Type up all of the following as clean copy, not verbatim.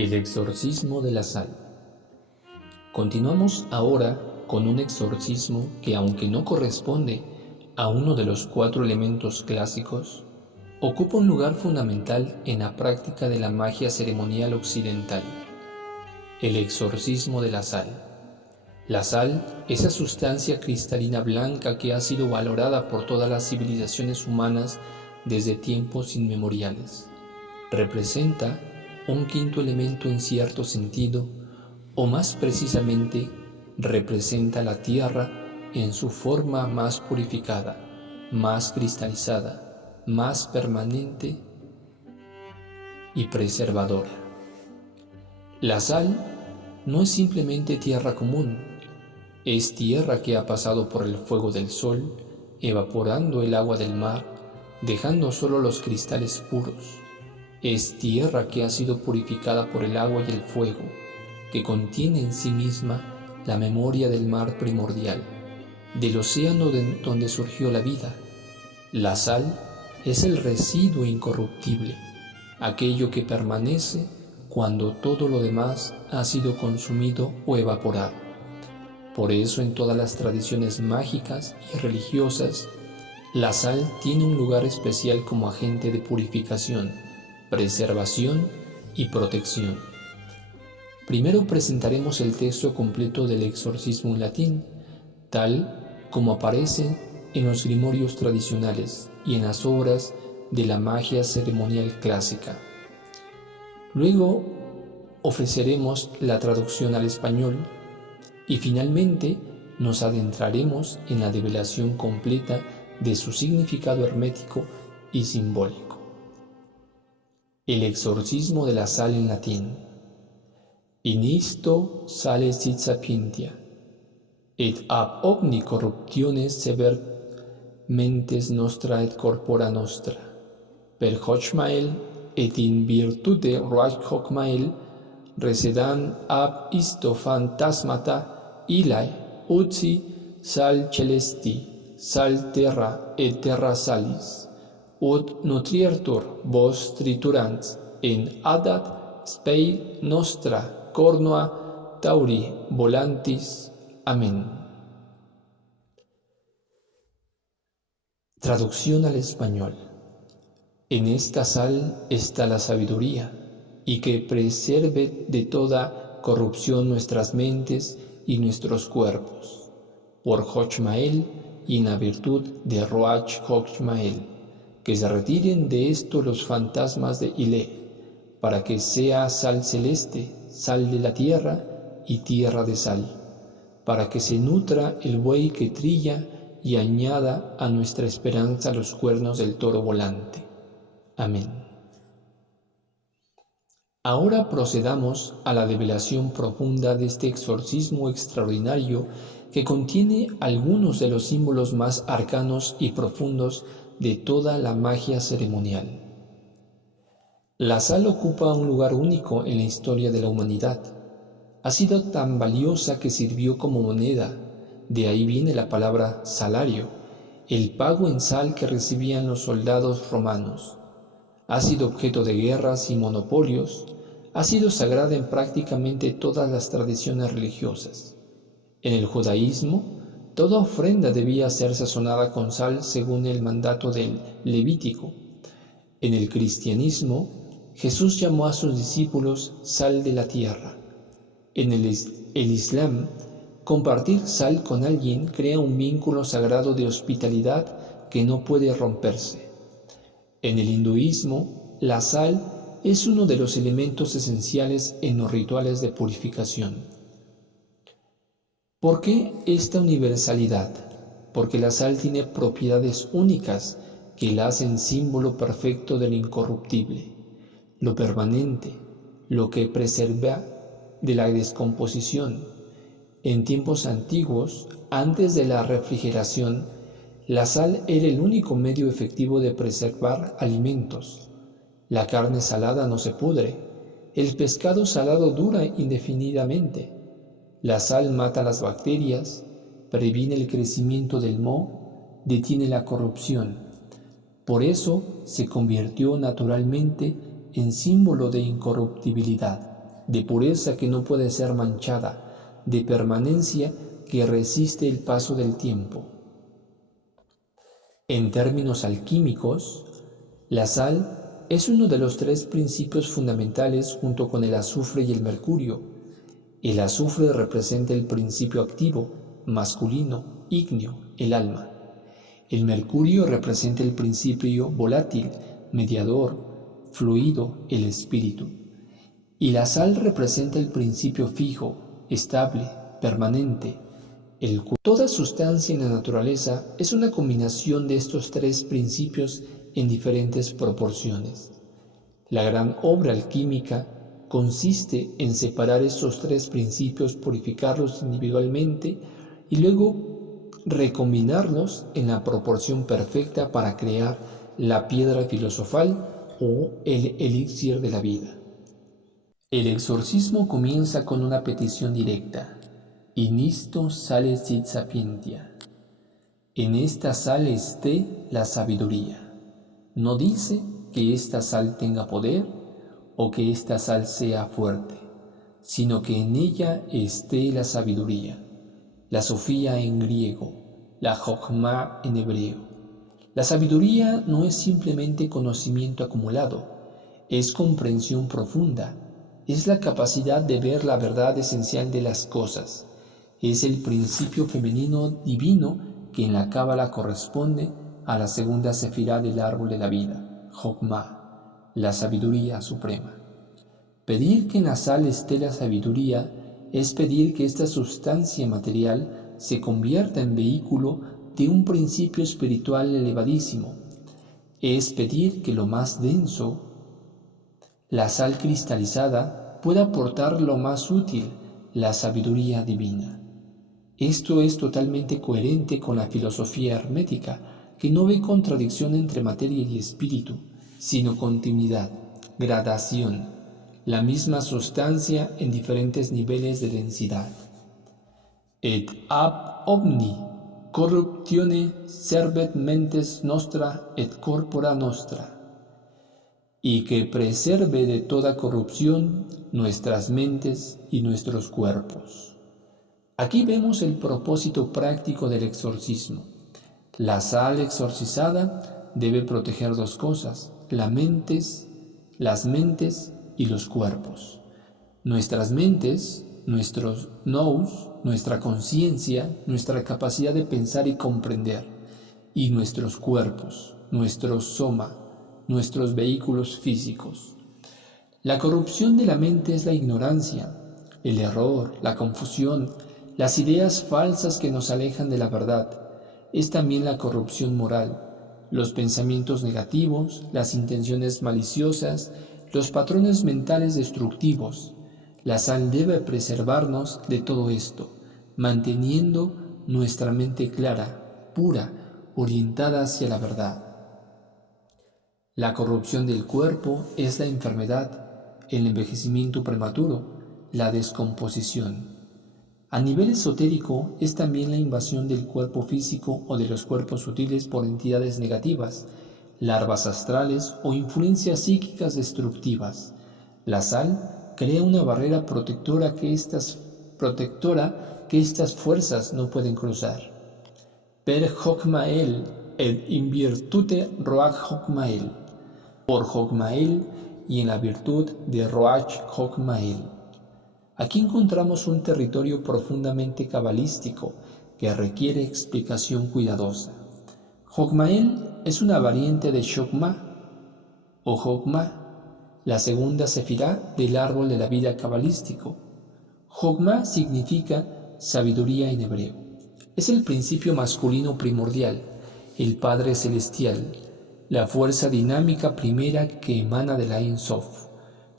El exorcismo de la sal. Continuamos ahora con un exorcismo que, aunque no corresponde a uno de los 4 elementos clásicos, ocupa un lugar fundamental en la práctica de la magia ceremonial occidental. El exorcismo de la sal. La sal, esa sustancia cristalina blanca que ha sido valorada por todas las civilizaciones humanas desde tiempos inmemoriales, representa un 5.º elemento en cierto sentido, o más precisamente, representa la tierra en su forma más purificada, más cristalizada, más permanente y preservadora. La sal no es simplemente tierra común, es tierra que ha pasado por el fuego del sol, evaporando el agua del mar, dejando solo los cristales puros. Es tierra que ha sido purificada por el agua y el fuego, que contiene en sí misma la memoria del mar primordial, del océano donde surgió la vida. La sal es el residuo incorruptible, aquello que permanece cuando todo lo demás ha sido consumido o evaporado. Por eso en todas las tradiciones mágicas y religiosas, la sal tiene un lugar especial como agente de purificación, preservación y protección. Primero presentaremos el texto completo del exorcismo en latín, tal como aparece en los grimorios tradicionales y en las obras de la magia ceremonial clásica. Luego ofreceremos la traducción al español y finalmente nos adentraremos en la develación completa de su significado hermético y simbólico. El exorcismo de la sal en latín. In isto sale sit sapientia, et ab omni corruptiones sever mentes nostra et corpora nostra, per hoc et in virtute hoc mael recedan ab isto phantasmata illae utsi sal celesti, sal terra et terra salis, ut nutriertur vos triturans in adat spei nostra cornua tauri volantis. Amén. Traducción al español. En esta sal está la sabiduría, y que preserve de toda corrupción nuestras mentes y nuestros cuerpos, por Hochmael y en la virtud de Roach Hochmael, que se retiren de esto los fantasmas de Ile, para que sea sal celeste, sal de la tierra y tierra de sal, para que se nutra el buey que trilla y añada a nuestra esperanza los cuernos del toro volante. Amén. Ahora procedamos a la develación profunda de este exorcismo extraordinario que contiene algunos de los símbolos más arcanos y profundos de toda la magia ceremonial. La sal ocupa un lugar único en la historia de la humanidad. Ha sido tan valiosa que sirvió como moneda, de ahí viene la palabra salario, el pago en sal que recibían los soldados romanos. Ha sido objeto de guerras y monopolios, ha sido sagrada en prácticamente todas las tradiciones religiosas. En el judaísmo, toda ofrenda debía ser sazonada con sal según el mandato del Levítico. En el cristianismo, Jesús llamó a sus discípulos sal de la tierra. En el Islam, compartir sal con alguien crea un vínculo sagrado de hospitalidad que no puede romperse. En el hinduismo, la sal es uno de los elementos esenciales en los rituales de purificación. ¿Por qué esta universalidad? Porque la sal tiene propiedades únicas que la hacen símbolo perfecto de lo incorruptible, lo permanente, lo que preserva de la descomposición. En tiempos antiguos, antes de la refrigeración, la sal era el único medio efectivo de preservar alimentos. La carne salada no se pudre, el pescado salado dura indefinidamente. La sal mata las bacterias, previene el crecimiento del moho, detiene la corrupción. Por eso se convirtió naturalmente en símbolo de incorruptibilidad. de pureza que no puede ser manchada, de permanencia que resiste el paso del tiempo. En términos alquímicos, la sal es uno de los 3 principios fundamentales junto con el azufre y el mercurio. El azufre representa el principio activo, masculino, ígneo, el alma. El mercurio representa el principio volátil, mediador, fluido, el espíritu. Y la sal representa el principio fijo, estable, permanente, el cuerpo. Toda sustancia en la naturaleza es una combinación de estos 3 principios en diferentes proporciones. La gran obra alquímica consiste en separar estos 3 principios, purificarlos individualmente y luego recombinarlos en la proporción perfecta para crear la piedra filosofal o el elixir de la vida. El exorcismo comienza con una petición directa: In isto sale sit sapientia. En esta sal esté la sabiduría. No dice que esta sal tenga poder o que esta sal sea fuerte, sino que en ella esté la sabiduría, la sofía en griego, la jokmá en hebreo. La sabiduría no es simplemente conocimiento acumulado, es comprensión profunda, es la capacidad de ver la verdad esencial de las cosas. Es el principio femenino divino que en la Cábala corresponde a la segunda sefirá del árbol de la vida, Jokmá, la sabiduría suprema. Pedir que en la sal esté la sabiduría es pedir que esta sustancia material se convierta en vehículo de un principio espiritual elevadísimo. Es pedir que lo más denso, la sal cristalizada, pueda aportar lo más útil, la sabiduría divina. Esto es totalmente coherente con la filosofía hermética, que no ve contradicción entre materia y espíritu, sino continuidad, gradación, la misma sustancia en diferentes niveles de densidad. Et ab omni corruptione servet mentes nostra et corpora nostra, y que preserve de toda corrupción nuestras mentes y nuestros cuerpos. Aquí vemos el propósito práctico del exorcismo. La sal exorcizada debe proteger 2 cosas: las mentes y los cuerpos. Nuestras mentes, nuestros nous, nuestra conciencia, nuestra capacidad de pensar y comprender, y nuestros cuerpos, nuestro soma, nuestros vehículos físicos. La corrupción de la mente es la ignorancia, el error, la confusión, las ideas falsas que nos alejan de la verdad. Es también la corrupción moral, los pensamientos negativos, las intenciones maliciosas, los patrones mentales destructivos. La sal debe preservarnos de todo esto, manteniendo nuestra mente clara, pura, orientada hacia la verdad. La corrupción del cuerpo es la enfermedad, el envejecimiento prematuro, la descomposición. A nivel esotérico es también la invasión del cuerpo físico o de los cuerpos sutiles por entidades negativas, larvas astrales o influencias psíquicas destructivas. La sal crea una barrera protectora que estas fuerzas no pueden cruzar. Per Jokmael et in virtute Roach Jokmael, por Jokmael y en la virtud de Roach Jokmael. Aquí encontramos un territorio profundamente cabalístico que requiere explicación cuidadosa. Jokmael es una variante de Shokmá o Jokmá, la segunda sefirá del árbol de la vida cabalístico. Jokmá significa sabiduría en hebreo. Es el principio masculino primordial, el Padre Celestial, la fuerza dinámica primera que emana del Ein Sof.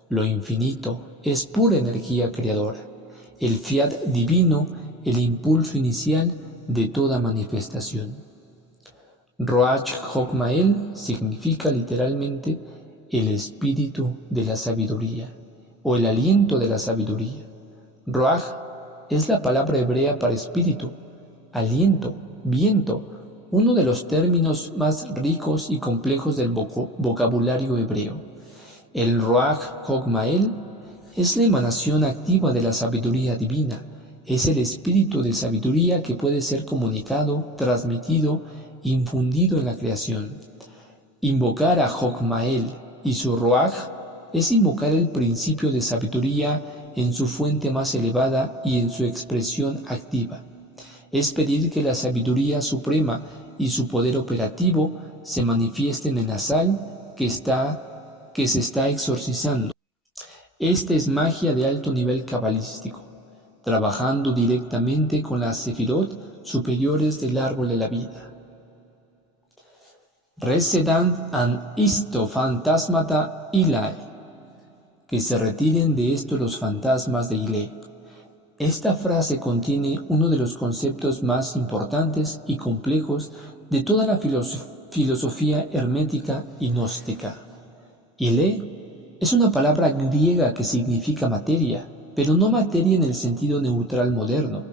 Lo infinito es pura energía creadora, el fiat divino, el impulso inicial de toda manifestación. Roach Jokmael significa literalmente el espíritu de la sabiduría o el aliento de la sabiduría. Roach es la palabra hebrea para espíritu, aliento, viento, uno de los términos más ricos y complejos del vocabulario hebreo. El Roach Jokmael es la emanación activa de la sabiduría divina, es el espíritu de sabiduría que puede ser comunicado, transmitido, infundido en la creación. Invocar a Jokmael y su Ruaj es invocar el principio de sabiduría en su fuente más elevada y en su expresión activa. Es pedir que la sabiduría suprema y su poder operativo se manifiesten en la sal que se está exorcizando. Esta es magia de alto nivel cabalístico, trabajando directamente con las sefirot superiores del árbol de la vida. Resedant an isto fantasmata Ilae, que se retiren de esto los fantasmas de Ile. Esta frase contiene uno de los conceptos más importantes y complejos de toda la filosofía hermética y gnóstica. Ile es una palabra griega que significa materia, pero no materia en el sentido neutral moderno.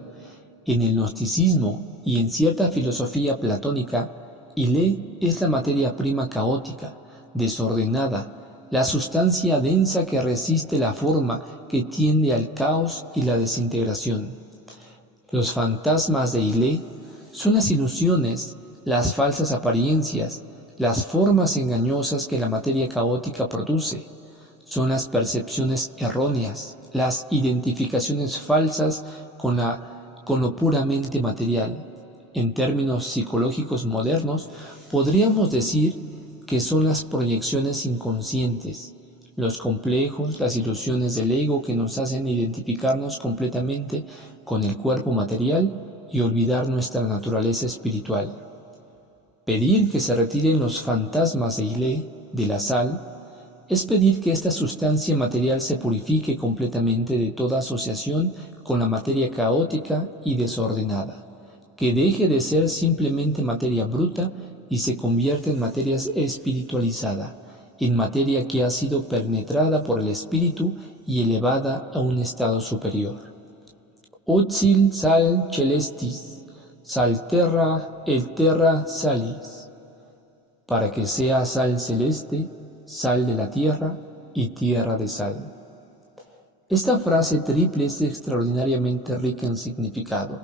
En el gnosticismo y en cierta filosofía platónica, Ile es la materia prima caótica, desordenada, la sustancia densa que resiste la forma, que tiende al caos y la desintegración. Los fantasmas de Ile son las ilusiones, las falsas apariencias, las formas engañosas que la materia caótica produce. Son las percepciones erróneas, las identificaciones falsas con lo puramente material. En términos psicológicos modernos, podríamos decir que son las proyecciones inconscientes, los complejos, las ilusiones del ego que nos hacen identificarnos completamente con el cuerpo material y olvidar nuestra naturaleza espiritual. Pedir que se retiren los fantasmas de Ile, de la sal, es pedir que esta sustancia material se purifique completamente de toda asociación con la materia caótica y desordenada, que deje de ser simplemente materia bruta y se convierta en materia espiritualizada, en materia que ha sido penetrada por el espíritu y elevada a un estado superior. Utzil sal celestis, sal terra el terra salis, para que sea sal celeste, sal de la tierra y tierra de sal. Esta frase triple es extraordinariamente rica en significado.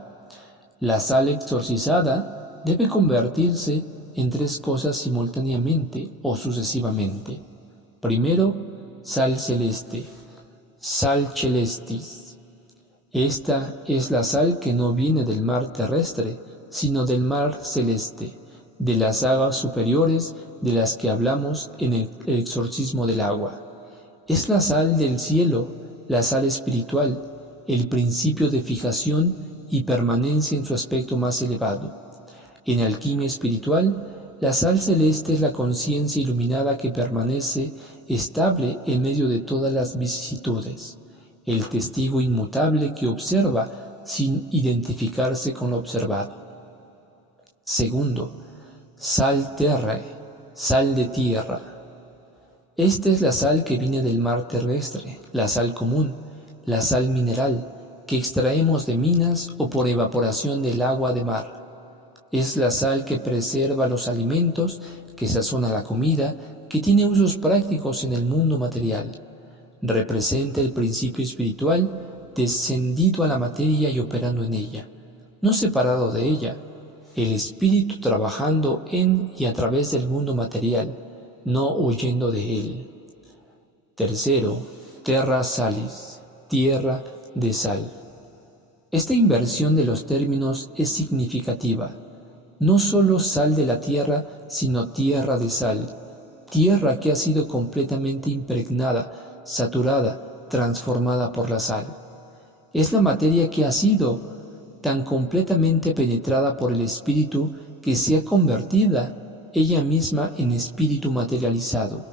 La sal exorcizada debe convertirse en tres cosas simultáneamente o sucesivamente. Primero, sal celeste, sal celestis. Esta es la sal que no viene del mar terrestre, sino del mar celeste, de las aguas superiores de las que hablamos en el exorcismo del agua. Es la sal del cielo, la sal espiritual, el principio de fijación y permanencia en su aspecto más elevado. En alquimia espiritual, la sal celeste es la conciencia iluminada que permanece estable en medio de todas las vicisitudes, el testigo inmutable que observa sin identificarse con lo observado. Segundo, sal terrae, sal de tierra. Esta es la sal que viene del mar terrestre, la sal común, la sal mineral, que extraemos de minas o por evaporación del agua de mar. Es la sal que preserva los alimentos, que sazona la comida, que tiene usos prácticos en el mundo material. Representa el principio espiritual descendido a la materia y operando en ella, no separado de ella, el espíritu trabajando en y a través del mundo material, no huyendo de él. Tercero, terra salis, tierra de sal. Esta inversión de los términos es significativa. No solo sal de la tierra, sino tierra de sal, tierra que ha sido completamente impregnada, saturada, transformada por la sal. Es la materia que ha sido tan completamente penetrada por el espíritu que se ha convertida ella misma en espíritu materializado.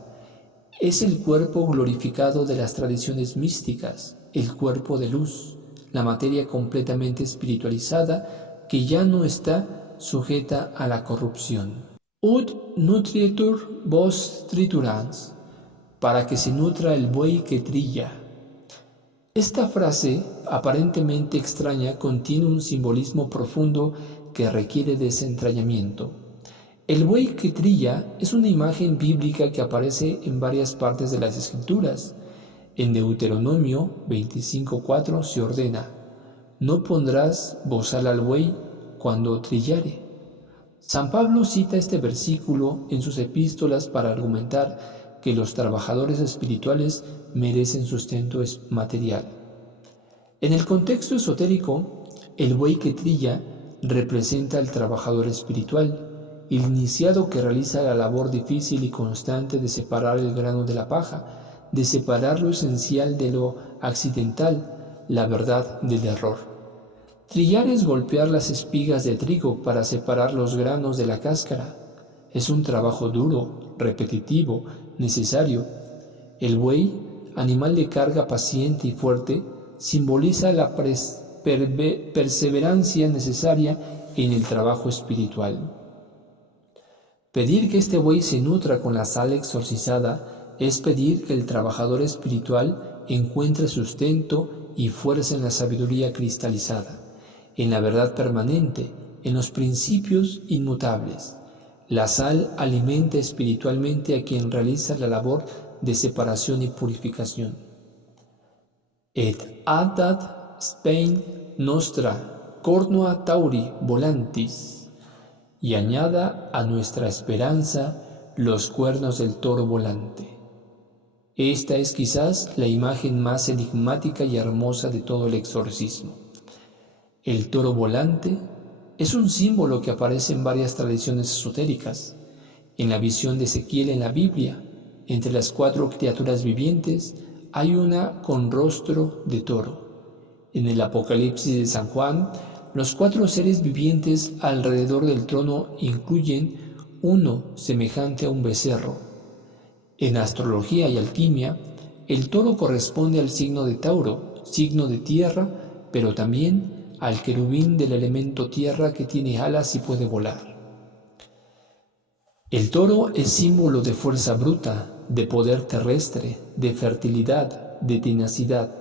Es el cuerpo glorificado de las tradiciones místicas, el cuerpo de luz, la materia completamente espiritualizada que ya no está sujeta a la corrupción. Ut nutrietur vos triturans, para que se nutra el buey que trilla. Esta frase, aparentemente extraña, contiene un simbolismo profundo que requiere desentrañamiento. El buey que trilla es una imagen bíblica que aparece en varias partes de las Escrituras. En Deuteronomio 25:4 se ordena: no pondrás bozal al buey cuando trillare. San Pablo cita este versículo en sus epístolas para argumentar que los trabajadores espirituales merecen sustento material. En el contexto esotérico, el buey que trilla representa al trabajador espiritual, el iniciado que realiza la labor difícil y constante de separar el grano de la paja, de separar lo esencial de lo accidental, la verdad del error. Trillar es golpear las espigas de trigo para separar los granos de la cáscara. Es un trabajo duro, repetitivo, necesario. El buey, animal de carga paciente y fuerte, simboliza la perseverancia necesaria en el trabajo espiritual. Pedir que este buey se nutra con la sal exorcizada es pedir que el trabajador espiritual encuentre sustento y fuerza en la sabiduría cristalizada, en la verdad permanente, en los principios inmutables. La sal alimenta espiritualmente a quien realiza la labor de separación y purificación. Et addat spem nostra cornua tauri volantis, y añada a nuestra esperanza los cuernos del toro volante. Esta es quizás la imagen más enigmática y hermosa de todo el exorcismo. El toro volante es un símbolo que aparece en varias tradiciones esotéricas. En la visión de Ezequiel en la Biblia, entre las 4 criaturas vivientes, hay una con rostro de toro. En el Apocalipsis de San Juan, los 4 seres vivientes alrededor del trono incluyen uno semejante a un becerro. En astrología y alquimia, el toro corresponde al signo de Tauro, signo de tierra, pero también al querubín del elemento tierra que tiene alas y puede volar. El toro es símbolo de fuerza bruta, de poder terrestre, de fertilidad, de tenacidad.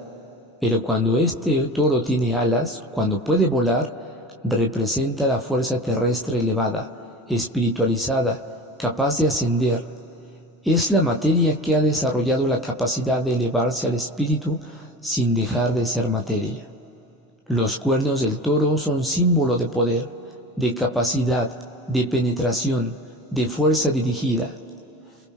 Pero cuando este toro tiene alas, cuando puede volar, representa la fuerza terrestre elevada, espiritualizada, capaz de ascender. Es la materia que ha desarrollado la capacidad de elevarse al espíritu sin dejar de ser materia. Los cuernos del toro son símbolo de poder, de capacidad, de penetración, de fuerza dirigida.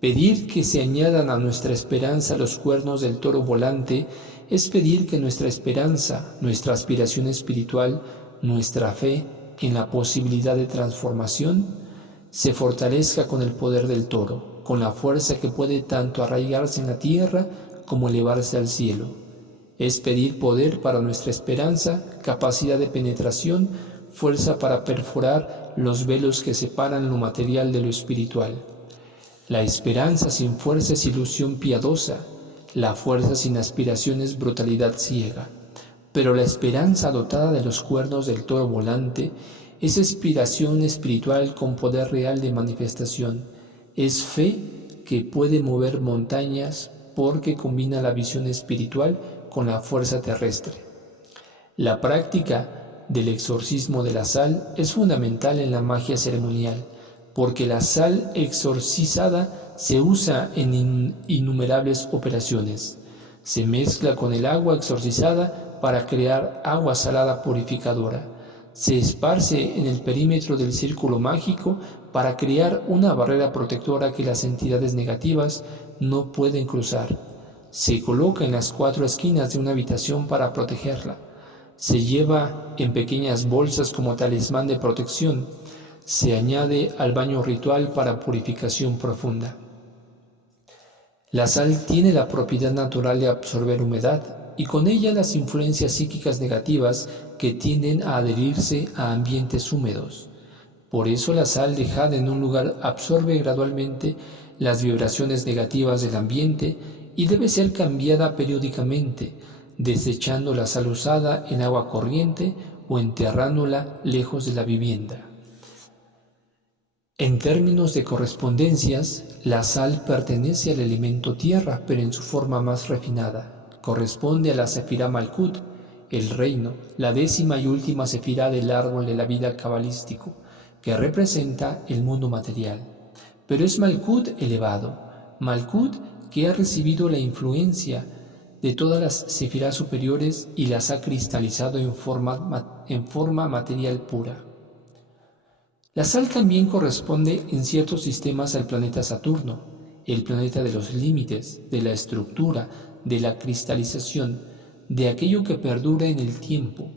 Pedir que se añadan a nuestra esperanza los cuernos del toro volante es pedir que nuestra esperanza, nuestra aspiración espiritual, nuestra fe en la posibilidad de transformación, se fortalezca con el poder del toro, con la fuerza que puede tanto arraigarse en la tierra como elevarse al cielo. Es pedir poder para nuestra esperanza, capacidad de penetración, fuerza para perforar los velos que separan lo material de lo espiritual. La esperanza sin fuerza es ilusión piadosa, la fuerza sin aspiración es brutalidad ciega, pero la esperanza dotada de los cuernos del toro volante es aspiración espiritual con poder real de manifestación, es fe que puede mover montañas porque combina la visión espiritual con la fuerza terrestre. La práctica del exorcismo de la sal es fundamental en la magia ceremonial, porque la sal exorcizada se usa en innumerables operaciones. Se mezcla con el agua exorcizada para crear agua salada purificadora. Se esparce en el perímetro del círculo mágico para crear una barrera protectora que las entidades negativas no pueden cruzar. Se coloca en las 4 esquinas de una habitación para protegerla. Se lleva en pequeñas bolsas como talismán de protección. Se añade al baño ritual para purificación profunda. La sal tiene la propiedad natural de absorber humedad y con ella las influencias psíquicas negativas que tienden a adherirse a ambientes húmedos. Por eso la sal dejada en un lugar absorbe gradualmente las vibraciones negativas del ambiente y debe ser cambiada periódicamente, desechando la sal usada en agua corriente o enterrándola lejos de la vivienda. En términos de correspondencias, la sal pertenece al elemento tierra, pero en su forma más refinada. Corresponde a la Sefirá Malkut, el reino, la 10ª y última sefirá del árbol de la vida cabalístico, que representa el mundo material. Pero es Malkut elevado, Malkut que ha recibido la influencia de todas las sefirás superiores y las ha cristalizado en forma material pura. La sal también corresponde en ciertos sistemas al planeta Saturno, el planeta de los límites, de la estructura, de la cristalización, de aquello que perdura en el tiempo.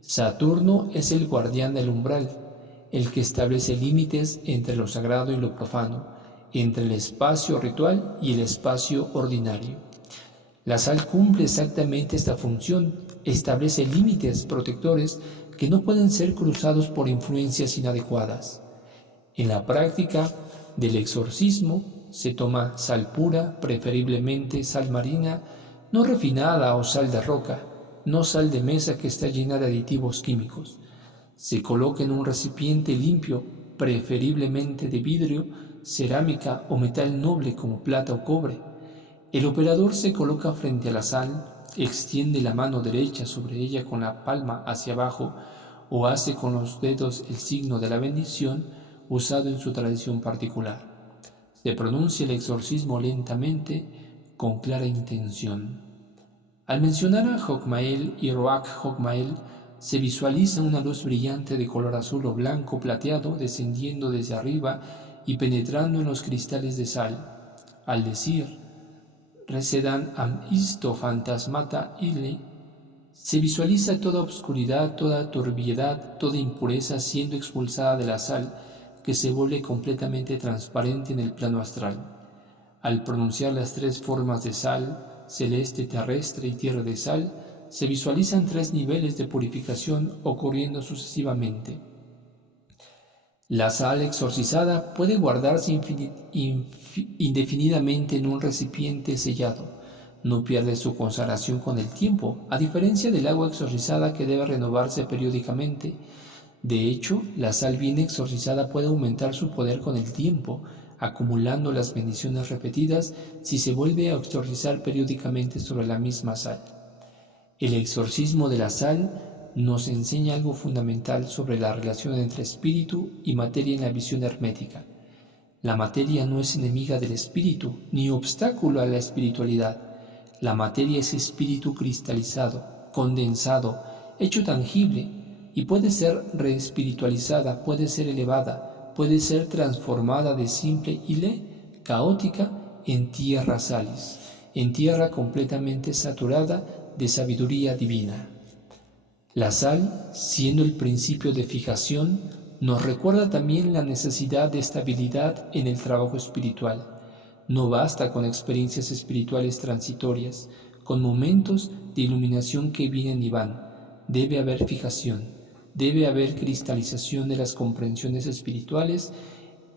Saturno es el guardián del umbral, el que establece límites entre lo sagrado y lo profano, entre el espacio ritual y el espacio ordinario. La sal cumple exactamente esta función, establece límites protectores que no pueden ser cruzados por influencias inadecuadas. En la práctica del exorcismo se toma sal pura, preferiblemente sal marina, no refinada o sal de roca, no sal de mesa que está llena de aditivos químicos. Se coloca en un recipiente limpio, preferiblemente de vidrio, cerámica o metal noble como plata o cobre. El operador se coloca frente a la sal, extiende la mano derecha sobre ella con la palma hacia abajo o hace con los dedos el signo de la bendición usado en su tradición particular. Se pronuncia el exorcismo lentamente, con clara intención. Al mencionar a Jogmael y Roach Jogmael, se visualiza una luz brillante de color azul o blanco plateado descendiendo desde arriba y penetrando en los cristales de sal. Al decir Resedan am isto fantasmata ille, se visualiza toda obscuridad, toda turbiedad, toda impureza siendo expulsada de la sal, que se vuelve completamente transparente en el plano astral. Al pronunciar las tres formas de sal, celeste, terrestre y tierra de sal, se visualizan tres niveles de purificación ocurriendo sucesivamente. La sal exorcizada puede guardarse indefinidamente en un recipiente sellado. No pierde su consagración con el tiempo, a diferencia del agua exorcizada que debe renovarse periódicamente. De hecho, la sal bien exorcizada puede aumentar su poder con el tiempo, acumulando las bendiciones repetidas si se vuelve a exorcizar periódicamente sobre la misma sal. El exorcismo de la sal nos enseña algo fundamental sobre la relación entre espíritu y materia en la visión hermética. La materia no es enemiga del espíritu, ni obstáculo a la espiritualidad. La materia es espíritu cristalizado, condensado, hecho tangible, y puede ser reespiritualizada, puede ser elevada, puede ser transformada de simple ile, caótica, en tierra salis, en tierra completamente saturada de sabiduría divina. La sal, siendo el principio de fijación, nos recuerda también la necesidad de estabilidad en el trabajo espiritual. No basta con experiencias espirituales transitorias, con momentos de iluminación que vienen y van. Debe haber fijación, debe haber cristalización de las comprensiones espirituales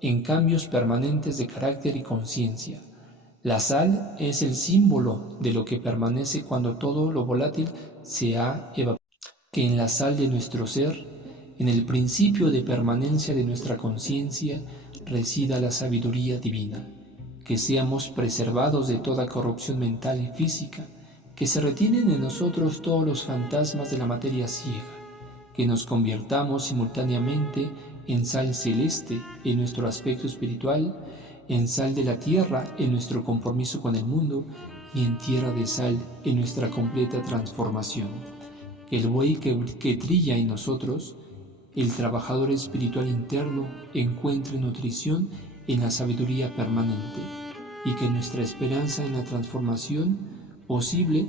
en cambios permanentes de carácter y conciencia. La sal es el símbolo de lo que permanece cuando todo lo volátil se ha evaporado. Que en la sal de nuestro ser, en el principio de permanencia de nuestra conciencia, resida la sabiduría divina, que seamos preservados de toda corrupción mental y física, que se retienen en nosotros todos los fantasmas de la materia ciega, que nos convirtamos simultáneamente en sal celeste en nuestro aspecto espiritual, en sal de la tierra en nuestro compromiso con el mundo y en tierra de sal en nuestra completa transformación. El buey que trilla en nosotros, el trabajador espiritual interno, encuentre nutrición en la sabiduría permanente y que nuestra esperanza en la transformación posible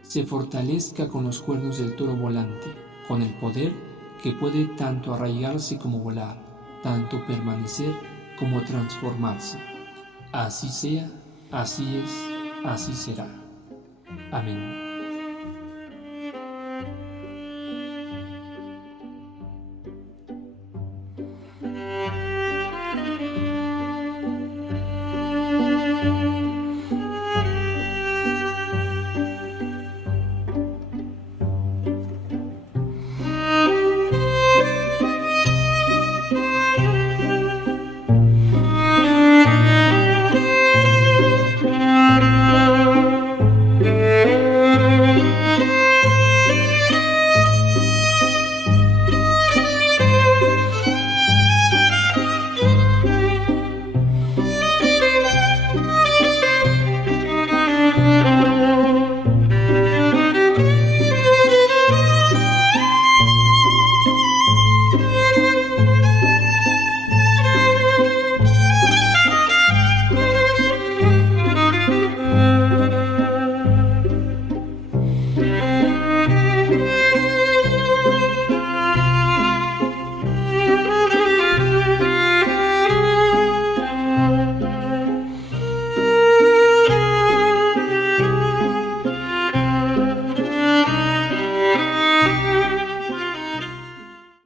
se fortalezca con los cuernos del toro volante, con el poder que puede tanto arraigarse como volar, tanto permanecer como transformarse. Así sea, así es, así será. Amén.